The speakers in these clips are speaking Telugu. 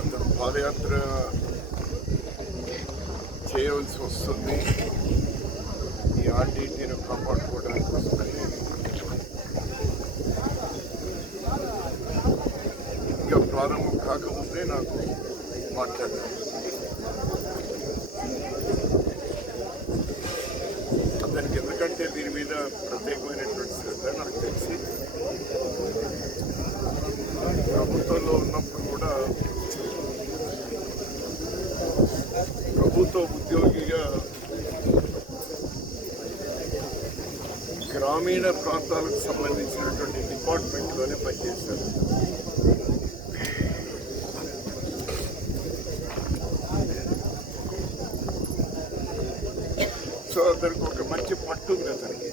అతను పాదయాత్ర చేయవలసి వస్తుంది ఈ ఆర్టీటీని కాపాడుకోవడానికి వస్తుంది. ఇంకా ప్రారంభం కాకముందే నాకు మాట్లాడారు. అతనికి ఎందుకంటే దీని మీద ప్రత్యేకమైనటువంటి శ్రద్ధ నాకు తెలిసి ప్రభుత్వంలో ఉన్నప్పుడు కూడా ప్రభుత్వ ఉద్యోగిగా గ్రామీణ ప్రాంతాలకు సంబంధించినటువంటి డిపార్ట్మెంట్లోనే పనిచేశారు. సో అతనికి ఒక మంచి పట్టు ఉంది. అతనికి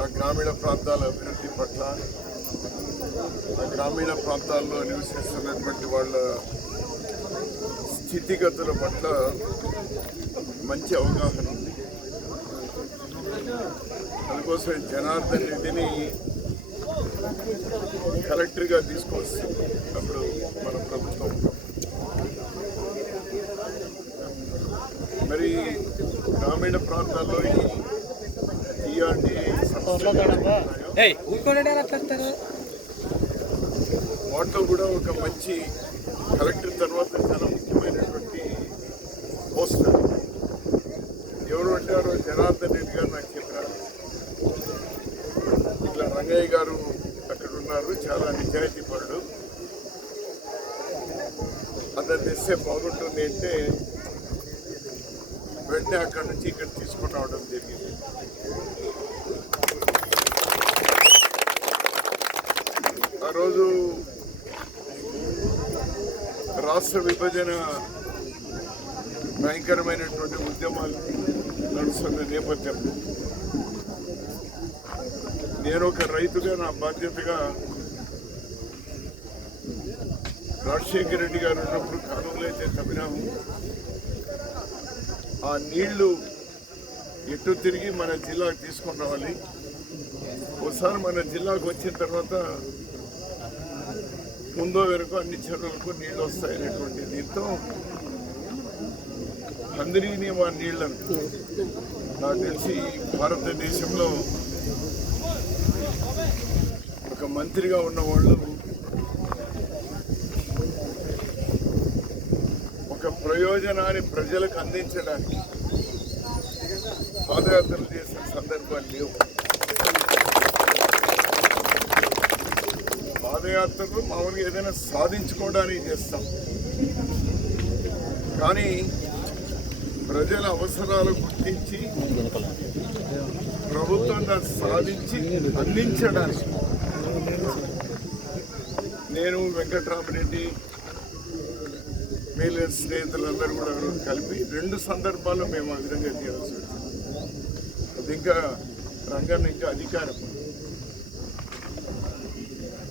ఆ గ్రామీణ ప్రాంతాల అభివృద్ధి పట్ల, ఆ గ్రామీణ ప్రాంతాల్లో నివసిస్తున్నటువంటి వాళ్ళ స్థితిగతుల పట్ల మంచి అవగాహన ఉంది. అందుకోసం జనార్దన్ రెడ్డిని కలెక్టర్గా తీసుకొస్తుంది అప్పుడు మన ప్రభుత్వం. మరి గ్రామీణ ప్రాంతాల్లో వాటిలో కూడా ఒక మంచి కలెక్టర్ తర్వాత చాలా ముఖ్యమైనటువంటి పోస్ట్ ఎవరు అంటారో జనార్దన్ రెడ్డి గారు నాకు చెప్పారు. ఇట్లా రంగయ్య గారు అక్కడ ఉన్నారు, చాలా నిజాయితీ పరుడు, అతను తెస్తే బాగుంటుంది అంటే వెంటనే అక్కడి నుంచి ఇక్కడ తీసుకుని రావడం జరిగింది. ఆ రోజు రాష్ట్ర విభజన భయంకరమైనటువంటి ఉద్యమాలు నడుస్తున్న నేపథ్యంలో నేను ఒక రైతుగా నా బాధ్యతగా రాజశేఖర రెడ్డి గారు ఉన్నప్పుడు కాలువలు అయితే తవ్వినాము. ఆ నీళ్లు ఎటు తిరిగి మన జిల్లాకు తీసుకొని రావాలి. ఒకసారి మన జిల్లాకు వచ్చిన తర్వాత ముందో వెనుక అన్ని చెరువులకు నీళ్లు వస్తాయనేటువంటి దీంతో అందరినీ ఆ నీళ్లను నాకు తెలిసి భారతదేశంలో ఒక మంత్రిగా ఉన్నవాళ్ళు ఒక ప్రయోజనాన్ని ప్రజలకు అందించడానికి పాదయాత్రలు చేసిన సందర్భాలు లేవు. పాదయాత్రలు మామూలుగా ఏదైనా సాధించుకోవడానికి చేస్తాం, కానీ ప్రజల అవసరాలు గుర్తించి ప్రభుత్వంగా సాధించి అందించడానికి నేను వెంకట్రామరెడ్డి మేలు స్నేహితులందరూ కూడా కలిపి 2 సందర్భాల్లో మేము ఆ విధంగా చేయాల్సి వచ్చింది. అది ఇంకా రంగం ఇంకా అధికారం.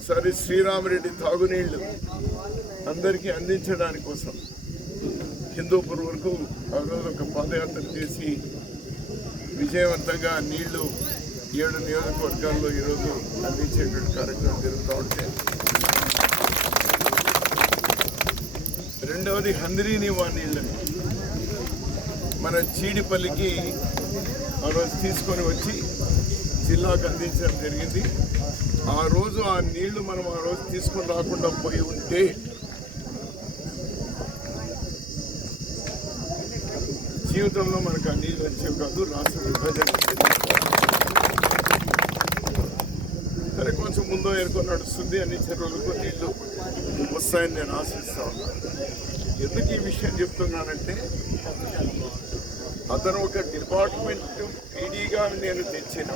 సరే, శ్రీరామరెడ్డి తాగునీళ్లు అందరికీ అందించడానికి కోసం హిందూపూర్ వరకు ఆ రోజు ఒక పాదయాత్ర చేసి విజయవంతంగా నీళ్లు 7 నియోజకవర్గాల్లో ఈరోజు అందించేటువంటి కార్యక్రమం జరుగుతూ ఉంటే, రెండవది హంద్రీని నీళ్ళని మన చీడిపల్లికి ఆ రోజు తీసుకొని వచ్చి జిల్లాకు అందించడం జరిగింది. ఆ రోజు ఆ నీళ్లు మనం ఆ రోజు తీసుకొని రాకుండా పోయి ఉంటే జీవితంలో మనకు ఆ నీళ్ళు వచ్చేవి కాదు. రాష్ట్ర విభజన సరే కొంచెం ముందో ఎరుకో నడుస్తుంది, అన్ని చెరువులకు నీళ్లు వస్తాయని నేను ఆశిస్తా ఉన్నాను. ఎందుకు ఈ విషయం చెప్తున్నానంటే, అతను ఒక డిపార్ట్మెంట్ పీడీగా నేను తెచ్చిన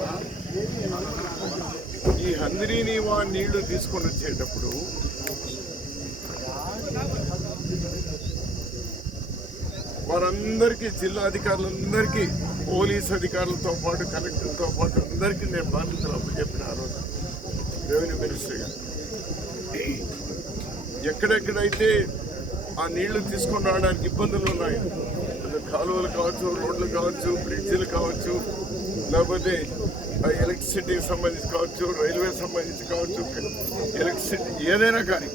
ఈ హంద్రీని నీళ్లు తీసుకొని వచ్చేటప్పుడు వారందరికీ, జిల్లా అధికారులందరికీ, పోలీస్ అధికారులతో పాటు కలెక్టర్తో పాటు అందరికీ నేను బాధ్యతలు అప్పచెప్పిన ఆ రోజు రెవెన్యూ మినిస్టర్గా. ఎక్కడెక్కడైతే ఆ నీళ్లు తీసుకొని రావడానికి ఇబ్బందులు ఉన్నాయి, కాలువలు కావచ్చు, రోడ్లు కావచ్చు, బ్రిడ్జిలు కావచ్చు, లేకపోతే ఎలక్ట్రిసిటీకి సంబంధించి కావచ్చు, రైల్వే సంబంధించి కావచ్చు, ఎలక్ట్రిసిటీ ఏదైనా కానీ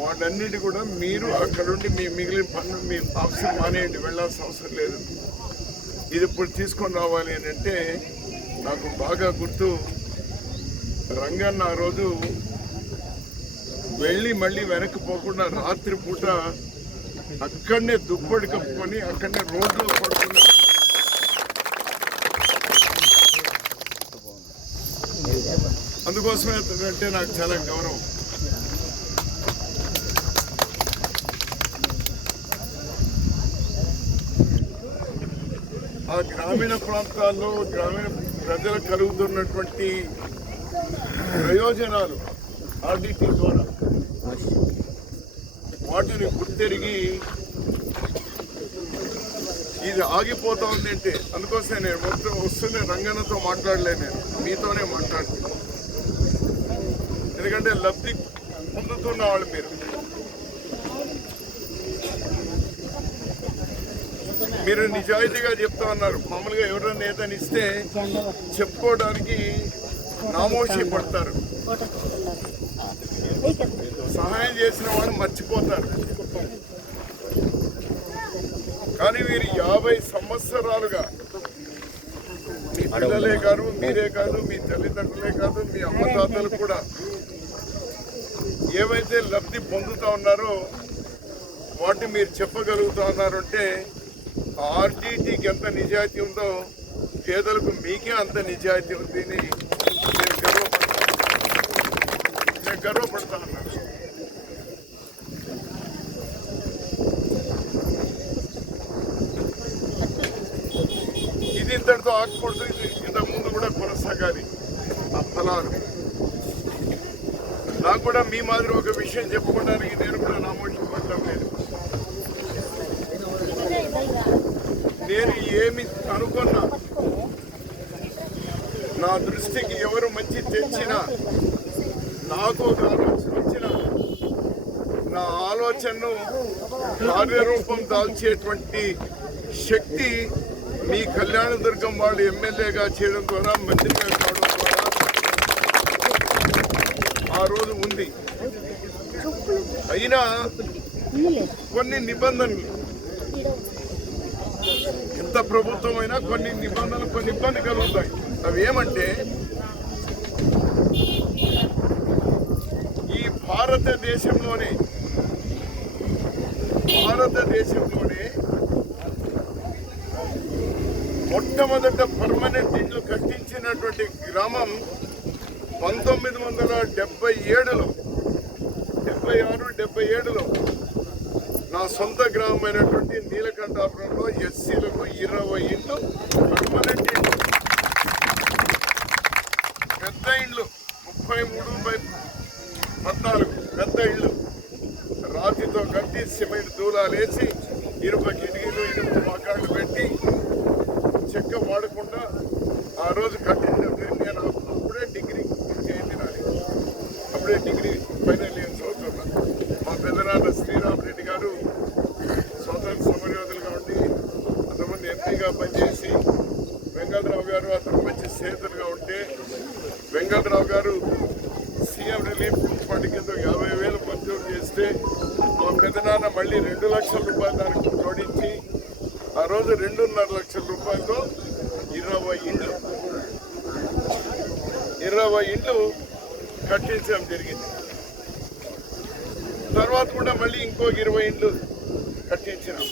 వాటన్నిటి కూడా మీరు అక్కడుండి మీ మిగిలిన పనులు మీ ఆఫీసులు మానేయండి, వెళ్ళాల్సిన అవసరం లేదు. ఇది ఇప్పుడు తీసుకొని రావాలి అని అంటే నాకు బాగా గుర్తు, రంగన్న ఆ రోజు వెళ్ళి మళ్ళీ వెనక్కి పోకుండా రాత్రి పూట అక్కడనే దుప్పటి కప్పుకొని అక్కడనే రోడ్లో పడుకున్న అందుకోసమే అంటే నాకు చాలా గౌరవం. ఆ గ్రామీణ ప్రాంతాల్లో గ్రామీణ ప్రజలకు కలుగుతున్నటువంటి ప్రయోజనాలు ఆర్డిటి ద్వారా వాటిని గుర్తెరిగి ఇది ఆగిపోతా ఉంది అంటే అందుకోసమే నేను మొత్తం వస్తూనే రంగన్నతో మాట్లాడలేను, నేను మీతోనే మాట్లాడుతున్నాను. ఎందుకంటే లబ్ధి పొందుతున్న వాళ్ళు మీరు నిజాయితీగా చెప్తా ఉన్నారు. మామూలుగా ఎవరైనా ఏదైనా ఇస్తే చెప్పుకోవడానికి నామోషి పడతారు, సహాయం చేసిన వాళ్ళు మర్చిపోతారు. కానీ వీరు 50 సంవత్సరాలుగా మీ పిల్లలే కాదు, మీరే కాదు, మీ తల్లిదండ్రులే కాదు, మీ అమ్మతాతలు కూడా ఏవైతే లబ్ధి పొందుతా ఉన్నారో వాటిని మీరు చెప్పగలుగుతా ఉన్నారంటే ఆర్డిటికి ఎంత నిజాయితీ ఉందో పేదలకు మీకే అంత నిజాయితీ ఉంది అని నేను గర్వపడతా ఉన్నాను. ఇది ఇంతటితో ఆగకూడదు, ఇది ఇంతకు ముందు కూడా కొనసాగాలి. ఆ ఫలాలు నాకు కూడా మీ మాదిరి ఒక విషయం చెప్పుకోవడానికి నేను కూడా నామోషం పడటం లేదు. నేను ఏమి అనుకున్నా నా దృష్టికి ఎవరు మంచి తెచ్చినా, నాకు ఒక ఆలోచన వచ్చిన నా ఆలోచనను కార్యరూపం దాల్చేటువంటి శక్తి మీ కళ్యాణదుర్గం వాళ్ళు ఎమ్మెల్యేగా చేయడం ద్వారా, మంత్రిగా కావడం ద్వారా ఆ రోజు ఉంది. అయినా కొన్ని నిబంధనలు, ఎంత ప్రభుత్వం అయినా కొన్ని నిబంధనలు, కొన్ని ఇబ్బంది కలుగుతాయి. అవి ఏమంటే ఈ భారతదేశంలోనే మొట్టమొదట పర్మనెంట్ ఇల్లు కట్టించినటువంటి గ్రామం 1977లో 76-77లో నా సొంత గ్రామమైనటువంటి నీలకంఠాపురంలో ఎస్సీలకు 20 ఇండ్లు పర్మనెంట్ ఇండ్లు, పెద్ద ఇండ్లు 33/14 పెద్ద ఇళ్ళు రాతితో కట్టి సిమెంట్ దూలాలు వేసి ఇనుప కిటికీలు, ఇనుప మకాళ్ళు పెట్టి చెక్క వాడకుండా ఆ రోజు కట్టించినప్పుడు నేను అప్పుడే డిగ్రీ చేయించినాను. అప్పుడే డిగ్రీ ఫైనల్ ఇయర్ చదువుతున్నా. మా పెద్దనాన్న శ్రీరామరెడ్డి గారు స్వాతంత్ర సమరయోధులుగా ఉండి అంతమంది ఎంపీగా పనిచేసి, వెంకటరావు గారు అతను మంచి స్నేహితులుగా ఉంటే వెంకటరావు గారు సీఎం రిలీఫ్ ఫండ్ కింద 50,000 మంజూరు చేస్తే మా పెద్దనాన్న మళ్ళీ 2 లక్షల రూపాయలు దానికి జోడించి ఆ రోజు 2.5 లక్షల రూపాయలతో 20 ఇండ్లు కట్టించడం జరిగింది. తర్వాత కూడా మళ్ళీ ఇంకో 20 ఇండ్లు కట్టించినాం.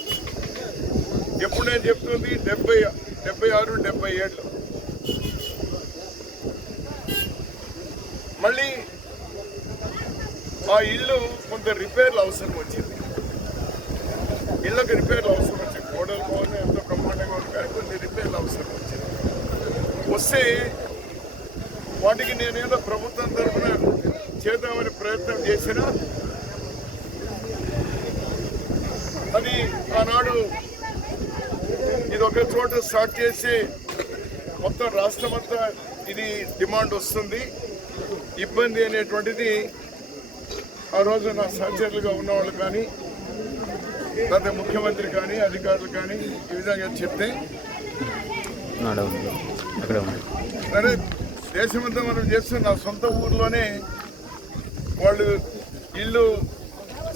ఎప్పుడు నేను చెప్తుంది 76-77లో మళ్ళీ ఆ ఇల్లు కొంత రిపేర్లు అవసరం వచ్చింది. ఇళ్ళకి రిపేర్లు అవసరం వచ్చింది. గోడలు బాగున్నాయి, ఎంతో బ్రహ్మాండంగా ఉంది, కానీ కొన్ని రిపేర్లు అవసరం వచ్చింది. వస్తే వాటికి నేనేదో ప్రభుత్వం తరఫున చేద్దామని ప్రయత్నం చేసినా అది ఆనాడు ఇది ఒక చోట స్టార్ట్ చేసి మొత్తం రాష్ట్రమంతా ఇది డిమాండ్ వస్తుంది, ఇబ్బంది అనేటువంటిది ఆ రోజు నా సహచరులుగా ఉన్నవాళ్ళు కానీ లేకపోతే ముఖ్యమంత్రి కానీ అధికారులు కానీ ఈ విధంగా చెప్తే సరే దేశమంతా మనం చేస్తున్న సొంత ఊర్లోనే వాళ్ళు ఇల్లు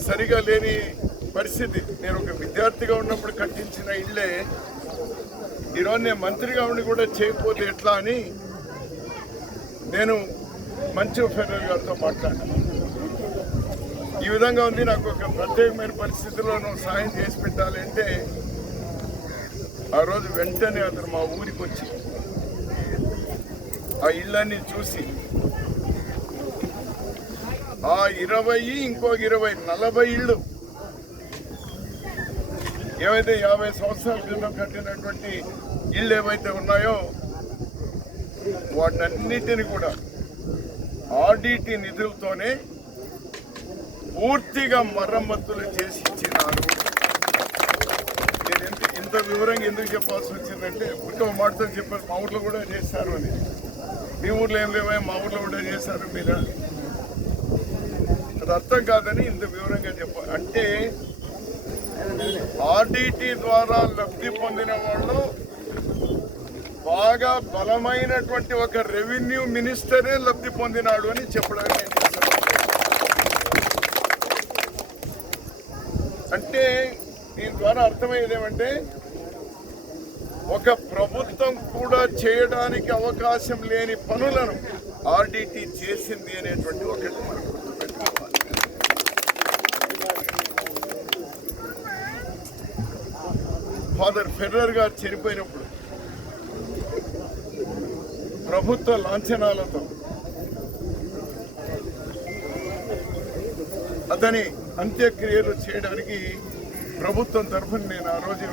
సరిగా లేని పరిస్థితి. నేను ఒక విద్యార్థిగా ఉన్నప్పుడు కట్టించిన ఇళ్ళే ఈరోజు నేను మంత్రిగా ఉండి కూడా చేయకపోతే ఎట్లా అని నేను మంచు ఫెడరల్ గారితో మాట్లాడాను. ఈ విధంగా ఉంది, నాకు ఒక ప్రత్యేకమైన పరిస్థితుల్లో నువ్వు సాయం చేసి పెట్టాలి అంటే ఆ రోజు వెంటనే అతను మా ఊరికి వచ్చి ఆ ఇళ్ళన్నీ చూసి ఆ 20 ఇంకో 20 40 ఇళ్ళు ఏవైతే 50 సంవత్సరాల క్రితం కట్టినటువంటి ఇళ్ళు ఏవైతే ఉన్నాయో వాటన్నిటిని కూడా ఆర్డిటి నిధులతోనే పూర్తిగా మరమ్మతులు చేసి ఇచ్చినారు. నేను ఇంత వివరంగా ఎందుకు చెప్పాల్సి వచ్చిందంటే ఒక మాటతో చెప్పారు, మా ఊర్లో కూడా చేస్తారు అని. మీ ఊర్లో ఏం లేవా, మా ఊర్లో కూడా చేశారు మీరు, అది అర్థం కాదని ఇంత వివరంగా చెప్పాలి. అంటే ఆర్డిటి ద్వారా లబ్ధి పొందిన వాళ్ళు బాగా బలమైనటువంటి ఒక రెవెన్యూ మినిస్టరే లబ్ధి పొందినాడు అని చెప్పడానికి అంటే దీని ద్వారా అర్థమయ్యేది ఏమంటే ఒక ప్రభుత్వం కూడా చేయడానికి అవకాశం లేని పనులను ఆర్డిటి చేసింది అనేటువంటి ఒకటి మనం గుర్తుపెట్టుకోవాలి. ఫాదర్ ఫెడరర్ గారు చనిపోయినప్పుడు ప్రభుత్వ లాంఛనాలతో అతని అంత్యక్రియలు చేయడానికి ప్రభుత్వం తరఫున నేను ఆ రోజు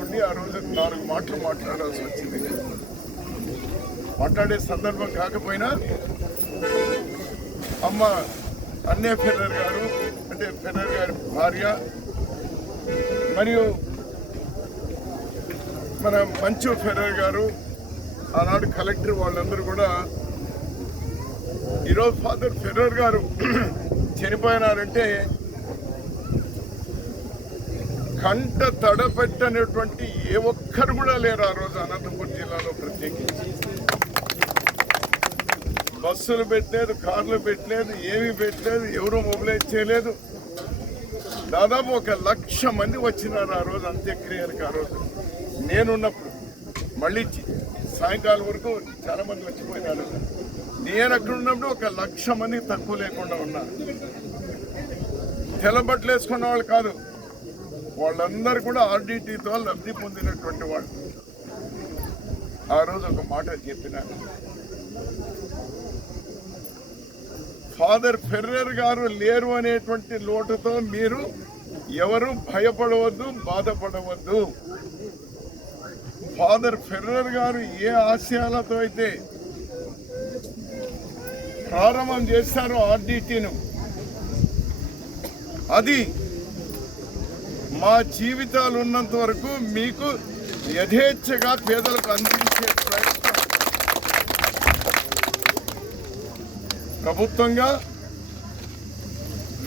4 మాటలు మాట్లాడాల్సి వచ్చింది. మాట్లాడే సందర్భం కాకపోయినా అమ్మ అన్నే ఫెడరర్ గారు అంటే ఫెడరర్ గారి భార్య మరియు మన మంచు ఫెడరర్ గారు ఆనాడు కలెక్టర్ వాళ్ళందరూ కూడా ఈరోజు ఫాదర్ ఫెడరర్ గారు చనిపోయినారంటే కంట తడపెట్టనటువంటి ఏ ఒక్కరు కూడా లేరు ఆ రోజు అనంతపురం జిల్లాలో. ప్రత్యేకించి బస్సులు పెట్టలేదు, కార్లు పెట్టలేదు, ఏమీ పెట్టలేదు, ఎవరు మొబిలైజ్ చేయలేదు. దాదాపు 1,00,000 మంది వచ్చినారు ఆ రోజు అంత్యక్రియలకు. ఆ రోజు నేనున్నప్పుడు మళ్ళీ సాయంకాలం వరకు చాలా మంది వచ్చిపోయినారు. నేను అక్కడ ఉన్నప్పుడు 1,00,000 మంది తక్కువ లేకుండా ఉన్నారు. తెల్లబట్టలు వేసుకున్న వాళ్ళు కాదు, వాళ్ళందరూ కూడా ఆర్డిటితో లబ్ధి పొందినటువంటి వాళ్ళు. ఆ రోజు ఒక మాట చెప్పినారు, ఫాదర్ ఫెడరర్ గారు లేరు అనేటువంటి లోటుతో మీరు ఎవరు భయపడవద్దు, బాధపడవద్దు. ఫాదర్ ఫెడరర్ గారు ఏ ఆశయాలతో అయితే ప్రారంభం చేశారో ఆర్డిటిను, అది మా జీవితాలు ఉన్నంత వరకు మీకు యథేచ్ఛగా పేదలకు అందించే ప్రయత్నం ప్రభుత్వంగా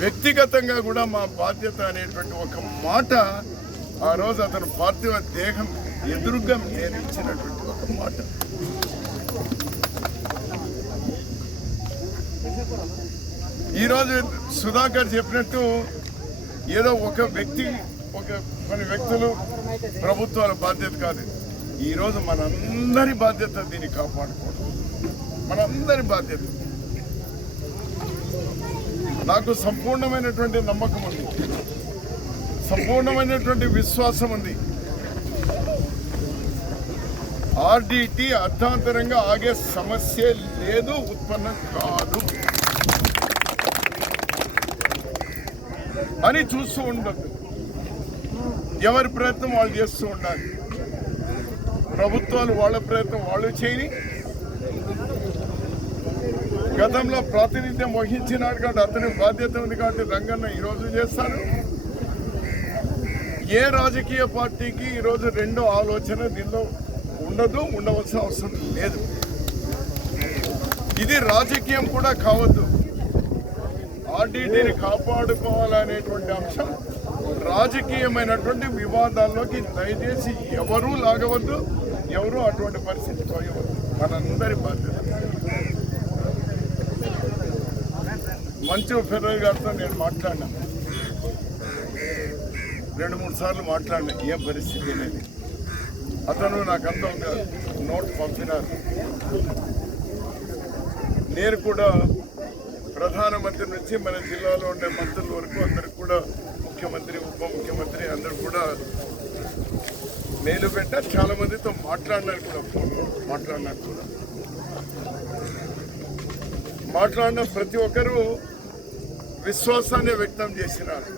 వ్యక్తిగతంగా కూడా మా బాధ్యత అనేటువంటి ఒక మాట ఆ రోజు అతను పార్థివ దేహం ఎదురుగా నేను ఇచ్చినటువంటి ఒక మాట. ఈరోజు సుధాకర్ చెప్పినట్టు ఏదో ఒక వ్యక్తి కొన్ని వ్యక్తులు ప్రభుత్వాల బాధ్యత కాదు. ఈరోజు మనందరి బాధ్యత దీన్ని కాపాడుకోవడం, మనందరి బాధ్యత. నాకు సంపూర్ణమైనటువంటి నమ్మకం ఉంది, సంపూర్ణమైనటువంటి విశ్వాసం ఉంది. ఆర్డిటి అర్థాంతరంగా ఆగే సమస్య లేదు, ఉత్పన్నం కాదు అని చూస్తూ ఉండదు. ఎవరి ప్రయత్నం వాళ్ళు చేస్తూ ఉండాలి. ప్రభుత్వాలు వాళ్ళ ప్రయత్నం వాళ్ళు చేయని. గతంలో ప్రాతినిధ్యం వహించినాడు కాబట్టి అతని బాధ్యత ఉంది కాబట్టి రంగన్న ఈరోజు చేస్తారు. ఏ రాజకీయ పార్టీకి ఈరోజు రెండో ఆలోచన దీనిలో ఉండదు, ఉండవలసిన అవసరం లేదు. ఇది రాజకీయం కూడా కావద్దు. ఆర్డిటిని కాపాడుకోవాలనేటువంటి అంశం రాజకీయమైనటువంటి వివాదాల్లోకి దయచేసి ఎవరూ లాగవద్దు, ఎవరూ అటువంటి పరిస్థితి పోయవద్దు. మనందరి బాధ్యత. మంచు ఫెడరల్ గారితో నేను మాట్లాడినా, 2-3 సార్లు మాట్లాడినా ఏం పరిస్థితి అనేది. అతను నాకంతా ఒక నోట్ పంపినారు. నేను కూడా ప్రధానమంత్రి నుంచి మన జిల్లాలో ఉండే మంత్రుల వరకు అందరికి కూడా, ముఖ్యమంత్రి, ఉప ముఖ్యమంత్రి అందరూ కూడా మేలు పెట్టా. చాలా మందితో మాట్లాడినారు కూడా, ఫోన్లో మాట్లాడినారు కూడా. మాట్లాడిన ప్రతి ఒక్కరూ విశ్వాసాన్ని వ్యక్తం చేసినారు.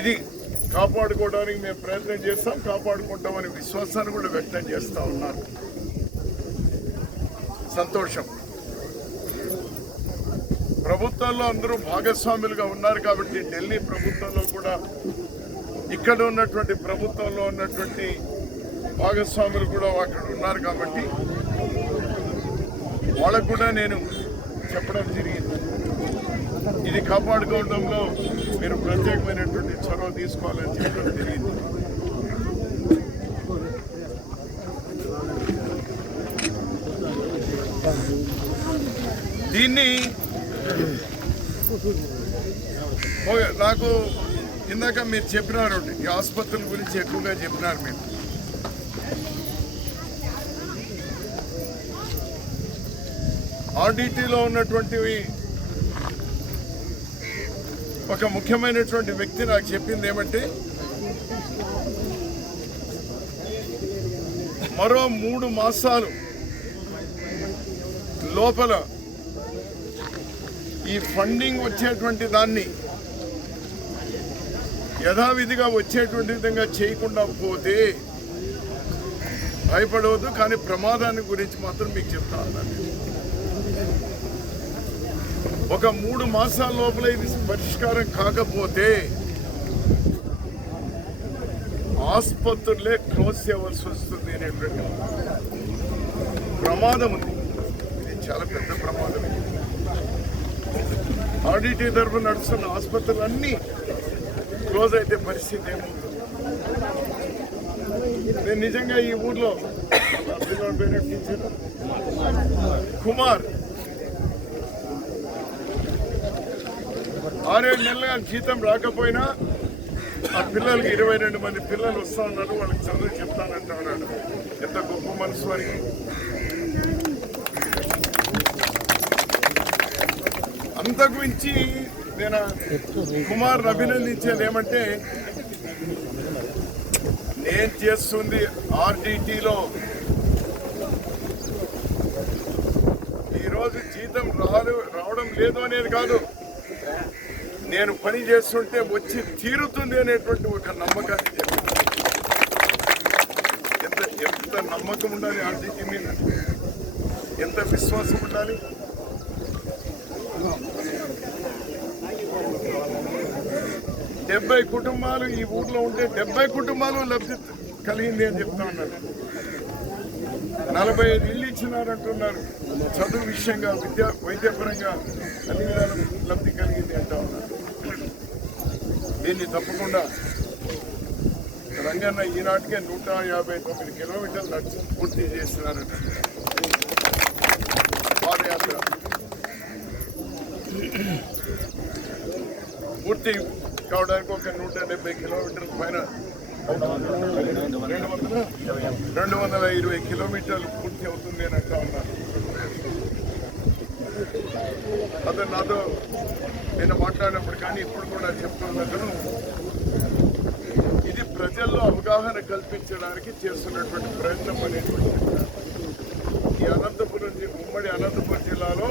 ఇది కాపాడుకోవడానికి మేము ప్రయత్నం చేస్తాం, కాపాడుకుంటామని విశ్వాసాన్ని కూడా వ్యక్తం చేస్తూ ఉన్నారు. సంతోషం. ప్రభుత్వంలో అందరూ భాగస్వాములుగా ఉన్నారు కాబట్టి ఢిల్లీ ప్రభుత్వంలో కూడా ఇక్కడ ఉన్నటువంటి ప్రభుత్వంలో ఉన్నటువంటి భాగస్వాములు కూడా అక్కడ ఉన్నారు కాబట్టి వాళ్ళకు కూడా నేను చెప్పడం జరిగింది. ఇది కాపాడుకోవడంలో మీరు ప్రత్యేకమైనటువంటి చొరవ తీసుకోవాలని చెప్పడం జరిగింది. దీన్ని నాకు ఇందాక మీరు చెప్పినారు, ఈ ఆసుపత్రుల గురించి ఎక్కువగా చెప్పినారు. మీరు ఆర్డిటీలో ఉన్నటువంటివి ఒక ముఖ్యమైనటువంటి వ్యక్తి నాకు చెప్పింది ఏమంటే, మరో 3 మాసాలు లోపల ఈ ఫండింగ్ వచ్చేటువంటి దాన్ని యథావిధిగా వచ్చేటువంటి విధంగా చేయకుండా పోతే భయపడవద్దు, కానీ ప్రమాదాన్ని గురించి మాత్రం మీకు చెప్తా ఉన్నాను. ఒక 3 మాసాల లోపల ఇది పరిష్కారం కాకపోతే ఆసుపత్రులే క్లోజ్ చేయవలసి వస్తుంది అనేటువంటి ప్రమాదం ఉంది. ఇది చాలా పెద్ద ప్రమాదం. ఆర్డిటీ తరఫున నడుస్తున్న ఆసుపత్రులు అన్నీ క్లోజ్ అయితే పరిస్థితి ఏముంటుంది. నేను నిజంగా ఈ ఊర్లో కుమార్ 6-7 నెలలుగా జీతం రాకపోయినా ఆ పిల్లలకి 22 మంది పిల్లలు వస్తా ఉన్నారు, వాళ్ళకి చదువు చెప్తానంటా ఉన్నాడు. ఎంత గొప్ప మనసు వారికి. అంతకు మించి నేను కుమార్ అభినందించేది ఏమంటే, నేను చేస్తుంది ఆర్డిటీలో ఈరోజు జీతం రావడం లేదు అనేది కాదు, నేను పని చేస్తుంటే వచ్చి తీరుతుంది అనేటువంటి ఒక నమ్మకాన్ని చెప్పాను. ఎంత నమ్మకం ఉండాలి ఆర్డిటీ మీద, ఎంత విశ్వాసం ఉండాలి. డెబ్బై కుటుంబాలు ఈ ఊర్లో ఉంటే 70 కుటుంబాలు లబ్ధి కలిగింది అని చెప్తా ఉన్నారు. 45 ఇళ్ళు ఇచ్చినారంటున్నారు. చదువు విషయంగా, వైద్యపరంగా అన్ని విధాలు లబ్ధి కలిగింది అంటా ఉన్నారు. దీన్ని తప్పకుండా రంగన్న ఈనాటికే 159 కిలోమీటర్లు నడిచి పూర్తి చేస్తున్నారట పాదయాత్ర. పూర్తి కావడానికి ఒక 170 కిలోమీటర్ల పైన 220 కిలోమీటర్లు పూర్తి అవుతుంది అని అంటా ఉన్నారు. అతను నాతో నేను మాట్లాడినప్పుడు కానీ ఇప్పుడు కూడా చెప్తున్నట్టు ఇది ప్రజల్లో అవగాహన కల్పించడానికి చేస్తున్నటువంటి ప్రయత్నం అనేటువంటి ఈ అనంతపురం ఉమ్మడి అనంతపురం జిల్లాలో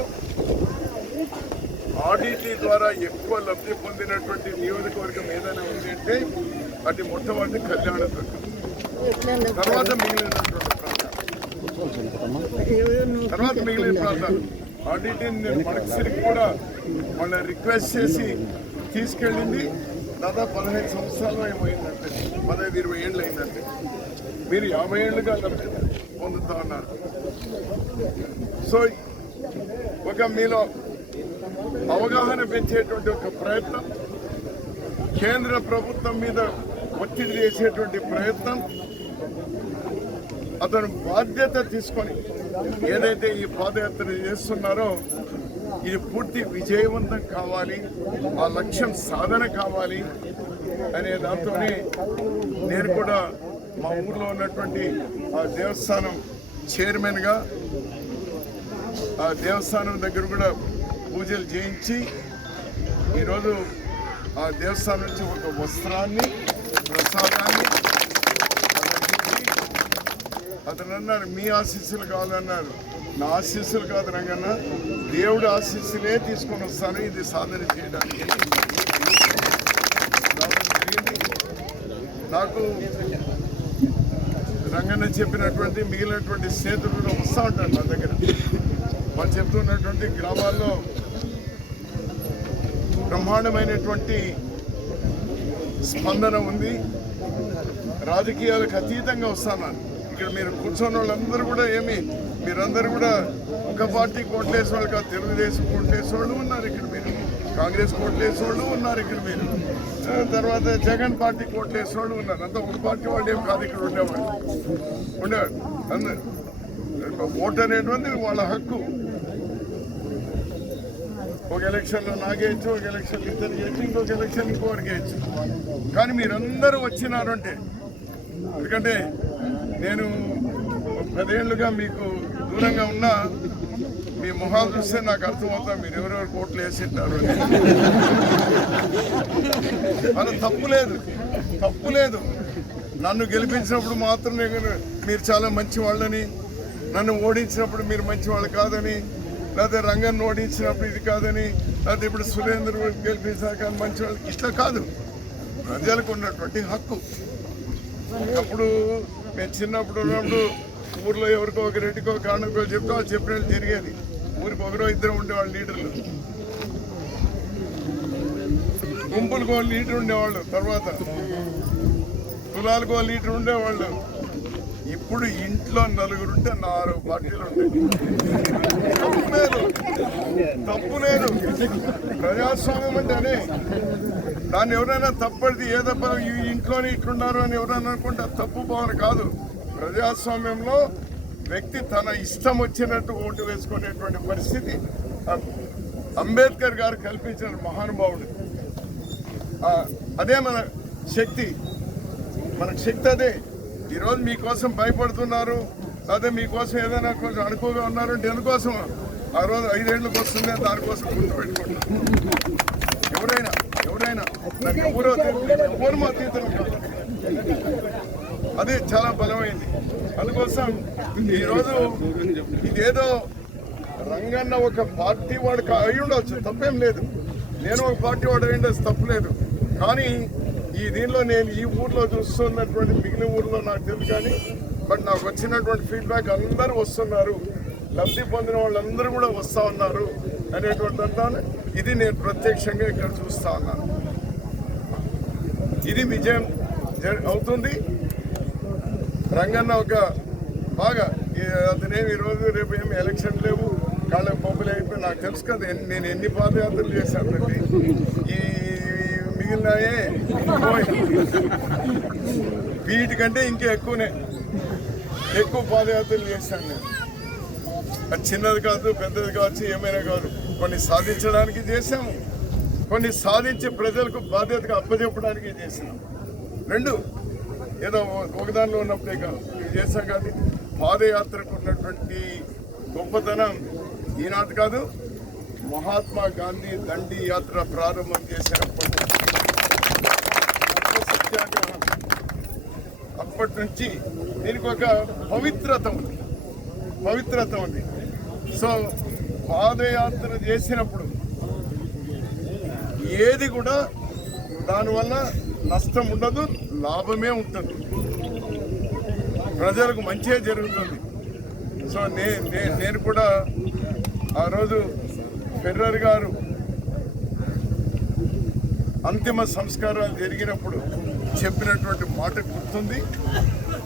ఆర్డిటీ ద్వారా ఎక్కువ లబ్ధి పొందినటువంటి నియోజకవర్గం ఏదైనా ఉంది అంటే అది మొట్టమొదటి కళ్యాణదుర్గం, తర్వాత మిగిలినటువంటి ప్రాంతాలు. ఆర్డిటీని నేను మడకసిరికి కూడా వాళ్ళ రిక్వెస్ట్ చేసి తీసుకెళ్ళింది. దాదాపు 15 సంవత్సరాలు ఏమైందంటే 15-20 ఏళ్ళు అయిందంటే మీరు 50 ఏళ్ళుగా లబ్ధి పొందుతా ఉన్నారు. సో ఒక మీలో అవగాహన పెంచేటువంటి ఒక ప్రయత్నం కేంద్ర ప్రభుత్వం మీద ఒత్తిడి చేసేటువంటి ప్రయత్నం అతను బాధ్యత తీసుకొని ఏదైతే ఈ పాదయాత్ర చేస్తున్నారో ఇది పూర్తి విజయవంతం కావాలి, ఆ లక్ష్యం సాధన కావాలి అనే దాంతోనే నేను కూడా మా ఊర్లో ఉన్నటువంటి ఆ దేవస్థానం చైర్మన్గా ఆ దేవస్థానం దగ్గర కూడా పూజలు చేయించి ఈరోజు ఆ దేవస్థానం నుంచి ఒక వస్త్రాన్ని ప్రసాదాన్ని అతను అన్నారు మీ ఆశీస్సులు కావాలన్నారు. నా ఆశీస్సులు కాదు రంగన్న, దేవుడి ఆశీస్సులే తీసుకొని వస్తాను ఇది సాధన చేయడానికి నాకు రంగన్న చెప్పినటువంటి మిగిలినటువంటి స్నేహితులు కూడా వస్తూ ఉంటారు నా దగ్గర. వాళ్ళు చెప్తున్నటువంటి గ్రామాల్లో బ్రహ్మాండమైనటువంటి స్పందన ఉంది. రాజకీయాలకు అతీతంగా వస్తాను. ఇక్కడ మీరు కూర్చున్న వాళ్ళందరూ కూడా మీరందరూ కూడా ఒక పార్టీ కోట్లేసే వాళ్ళు కాదు, తెలుగుదేశం కోట్లేసే వాళ్ళు ఉన్నారు ఇక్కడ, మీరు కాంగ్రెస్ కోట్లేసే వాళ్ళు ఉన్నారు ఇక్కడ, మీరు తర్వాత జగన్ పార్టీ కోట్లేసే వాళ్ళు ఉన్నారు. అంతా ఒక పార్టీ వాళ్ళు ఏం కాదు ఇక్కడ ఉండేవాడు అందరు. ఓటు అనేటువంటిది వాళ్ళ హక్కు. ఒక ఎలక్షన్లో నాగేయచ్చు, ఒక ఎలక్షన్లో ఇద్దరు చేయొచ్చు, ఇంకొక ఎలక్షన్ ఇంకొకరికి వేయచ్చు. కానీ మీరందరూ వచ్చినారంటే, ఎందుకంటే నేను 10 ఏళ్ళుగా మీకు దూరంగా ఉన్నా మీ మొహాలు చూస్తే నాకు అర్థమవుతాం మీరు ఎవరెవరు కోట్లు వేసింటారు. అలా తప్పు లేదు. నన్ను గెలిపించినప్పుడు మాత్రం మీరు చాలా మంచి వాళ్ళని, నన్ను ఓడించినప్పుడు మీరు మంచి వాళ్ళు కాదని, లేకపోతే రంగన్ని ఓడించినప్పుడు ఇది కాదని, లేకపోతే ఇప్పుడు సురేంద్ర గెలిపించాక మంచి వాళ్ళు, ఇట్లా కాదు. ప్రజలకు ఉన్నటువంటి హక్కు. అప్పుడు మేము చిన్నప్పుడు ఉన్నప్పుడు ఊర్లో ఎవరికో ఒక రెడ్డికో కారణకో చెప్తే వాళ్ళు చెప్పినట్టు జరిగేది. ఊరికి ఒకరో ఇద్దరు ఉండేవాళ్ళు లీడర్లు, గుంపులకు లీడర్ ఉండేవాళ్ళు, తర్వాత కులాలకు లీడర్ ఉండేవాళ్ళు. ఇప్పుడు ఇంట్లో 4 ఉంటే 4 పార్టీలు ఉంటాయి. తప్పు లేదు. ప్రజాస్వామ్యం అంటేనే దాన్ని ఎవరైనా తప్పది ఏదప్ప ఈ ఇంట్లోనే ఇట్లున్నారు అని ఎవరైనా అనుకుంటే తప్పు భావన కాదు. ప్రజాస్వామ్యంలో వ్యక్తి తన ఇష్టం వచ్చినట్టు ఓటు వేసుకునేటువంటి పరిస్థితి అంబేద్కర్ గారు కల్పించిన మహానుభావుడు. అదే మన శక్తి, అదే. ఈరోజు మీకోసం భయపడుతున్నారు, అదే మీకోసం ఏదైనా కొంచెం అనుకోగా ఉన్నారంటే ఎందుకోసం ఆ రోజు 5 ఏళ్ళకి వస్తుందే దానికోసం గుర్తుపెట్టుకుంటారు. ఎవరైనా నాకు ఎవరు మా అతీతం కాదు. అది చాలా బలమైంది. అందుకోసం ఈరోజు ఇదేదో రంగన్న ఒక పార్టీ వాడు అయి ఉండవచ్చు, తప్పేం లేదు. నేను ఒక పార్టీ వాడు అయి ఉండొచ్చు, తప్పు లేదు. కానీ దీనిలో నేను ఈ ఊర్లో చూస్తున్నటువంటి మిగిలిన ఊర్లో నాకు తెలుసు. కానీ బట్ నాకు వచ్చినటువంటి ఫీడ్బ్యాక్ అందరూ వస్తున్నారు, లబ్ధి పొందిన వాళ్ళందరూ కూడా వస్తూ ఉన్నారు అనేటువంటి అంటాను. ఇది నేను ప్రత్యక్షంగా ఇక్కడ చూస్తూ ఉన్నాను. ఇది విజయం అవుతుంది. రంగన్న ఒక బాగా అతనేమి ఈరోజు రేపు ఏమి ఎలక్షన్ లేవు, కాళ్ళకి పప్పులు అయిపోయి నాకు తెలుసు కదా నేను ఎన్ని పాదయాత్రలు చేశానండి. ఈ మిగిలినాయే వీటికంటే ఇంకా ఎక్కువ పాదయాత్రలు చేశాను నేను. అది చిన్నది కాదు, పెద్దది కావచ్చు, ఏమైనా కాదు. కొన్ని సాధించడానికి చేశాము, కొన్ని సాధించి ప్రజలకు బాధ్యతగా అప్పచెప్పడానికి చేసినాం. 2 ఏదో ఒకదానిలో ఉన్నప్పుడే కాదు ఇవి చేశాం. కానీ పాదయాత్రకు ఉన్నటువంటి గొప్పతనం ఈనాటి కాదు, మహాత్మా గాంధీ దండి యాత్ర ప్రారంభం చేసినప్పటి సత్యాగ్రహం అప్పటి నుంచి దీనికి ఒక పవిత్రత ఉంది. సో పాదయాత్ర చేసినప్పుడు ఏది కూడా దానివల్ల నష్టం ఉండదు, లాభమే ఉంటుంది, ప్రజలకు మంచిగా జరుగుతుంది. సో నేను కూడా ఆ రోజు ఫెర్రర్ గారు అంతిమ సంస్కారాలు జరిగినప్పుడు చెప్పినటువంటి మాట గుర్తుంది.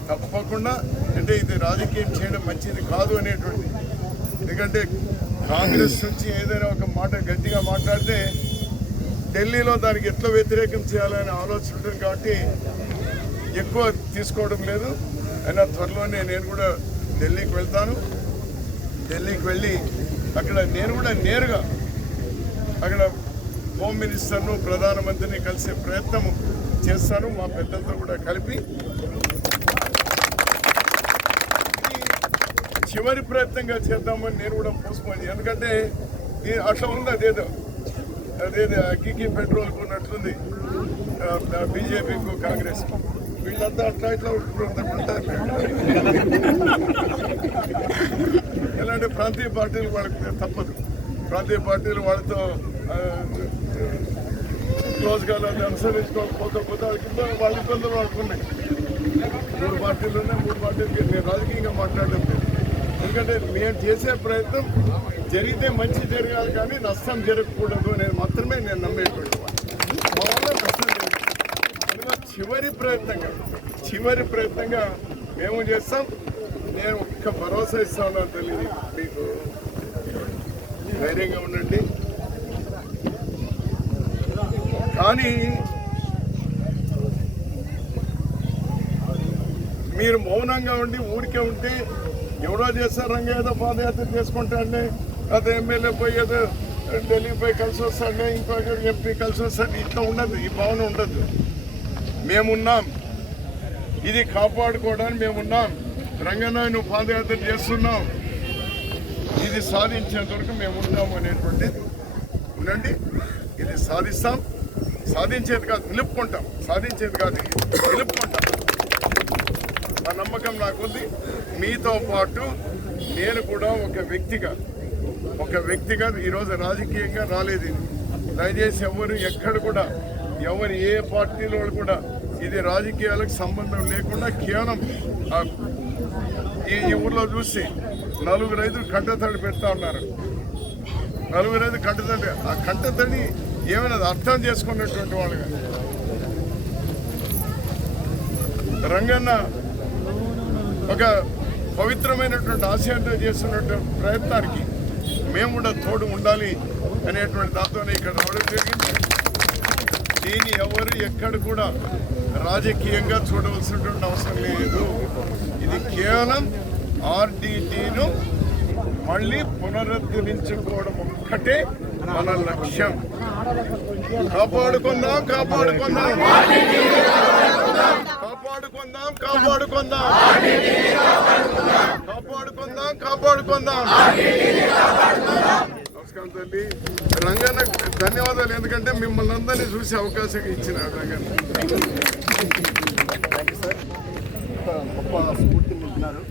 తప్పకుండా అంటే ఇది రాజకీయం చేయడం మంచిది కాదు అనేటువంటి, ఎందుకంటే కాంగ్రెస్ నుంచి ఏదైనా ఒక మాట గట్టిగా మాట్లాడితే ఢిల్లీలో దానికి ఎట్లా వ్యతిరేకం చేయాలని ఆలోచన ఉంటుంది కాబట్టి ఎక్కువ తీసుకోవడం లేదు. అయినా త్వరలోనే నేను కూడా ఢిల్లీకి వెళ్తాను. ఢిల్లీకి వెళ్ళి అక్కడ నేను కూడా నేరుగా అక్కడ హోమ్ మినిస్టర్ను ప్రధానమంత్రిని కలిసే ప్రయత్నం చేస్తాను, మా పెద్దలతో కూడా కలిపి. చివరి ప్రయత్నంగా చేద్దామని నేను కూడా పోస్ట్పోన్, ఎందుకంటే అట్లా ఉంది అదేదో అగ్గికి పెట్రోల్కు ఉన్నట్లుంది బీజేపీకు కాంగ్రెస్కు. వీళ్ళంతా అట్లా ఇట్లా ఉంటారు. ఎలాంటి ప్రాంతీయ పార్టీలు వాళ్ళకి తప్పదు. ప్రాంతీయ పార్టీలు వాళ్ళతో క్లోజ్గా అనుసరించుకోకపోతే వాళ్ళ ఇబ్బందులు వాళ్ళకున్నాయి. 3 పార్టీలు ఉన్నాయి. 3 పార్టీలకి నేను రాజకీయంగా మాట్లాడడం లేదు. ఎందుకంటే మేము చేసే ప్రయత్నం జరిగితే మంచి జరగాలి కానీ నష్టం జరగకూడదు అనేది మాత్రమే నేను నమ్మేటువంటి మా వల్ల నష్టం జరగదు. అందులో చివరి ప్రయత్నంగా మేము చేస్తాం. నేను ఒక్క భరోసా ఇస్తా ఉన్నాను తెలియదు, మీకు ధైర్యంగా ఉండండి. కానీ మీరు మౌనంగా ఉండి ఊరికే ఉంటే ఎవరో చేస్తారు, రంగా ఏదో పాదయాత్ర చేసుకుంటాడే, అదే ఎమ్మెల్యే పోయి ఏదో ఢిల్లీ పోయి కలిసి వస్తాడే, ఇంకొక ఎంపీ కలిసి వస్తాడు, ఇట్లా ఉండదు. ఈ భావన ఉండదు. మేమున్నాం, ఇది కాపాడుకోవడానికి మేమున్నాం. రంగన్న నువ్వు పాదయాత్ర చేస్తున్నాం, ఇది సాధించేంత వరకు మేము ఉంటాము అనేటువంటి ఉండండి. ఇది సాధిస్తాం. సాధించేది కాదు, నిలుపుకుంటాం. సాధించేది కాదు, నిలుపుకుంటాం. ఆ నమ్మకం నాకుంది. మీతో పాటు నేను కూడా ఒక వ్యక్తిగా ఈరోజు రాజకీయంగా రాలేదు. దయచేసి ఎవరు ఎక్కడ కూడా ఎవరు ఏ పార్టీలో కూడా ఇది రాజకీయాలకు సంబంధం లేకుండా కేవలం ఈ ఊర్లో చూసి 4 రైతులు కంటతడి పెడతా ఉన్నారు. 4 రైతులు కంటతడి, ఆ కంటతడి ఏమైనా అర్థం చేసుకున్నటువంటి వాళ్ళుగా రంగన్న ఒక పవిత్రమైనటువంటి ఆశయంతో చేస్తున్నటువంటి ప్రయత్నానికి మేము కూడా తోడు ఉండాలి అనేటువంటి దాంతోనే ఇక్కడ రావడం జరిగింది. దీన్ని ఎవరు ఎక్కడ కూడా రాజకీయంగా చూడవలసినటువంటి అవసరం లేదు. ఇది కేవలం ఆర్డీటీను మళ్ళీ పునరుద్ధరించుకోవడం ఒక్కటే మన లక్ష్యం. కాపాడుకుందాం. నమస్కారం తల్లి. రంగన్న ధన్యవాదాలు, ఎందుకంటే మిమ్మల్ని అందరినీ చూసే అవకాశం ఇచ్చిన రంగన్న. గొప్ప స్ఫూర్తి నింపుతున్నారు.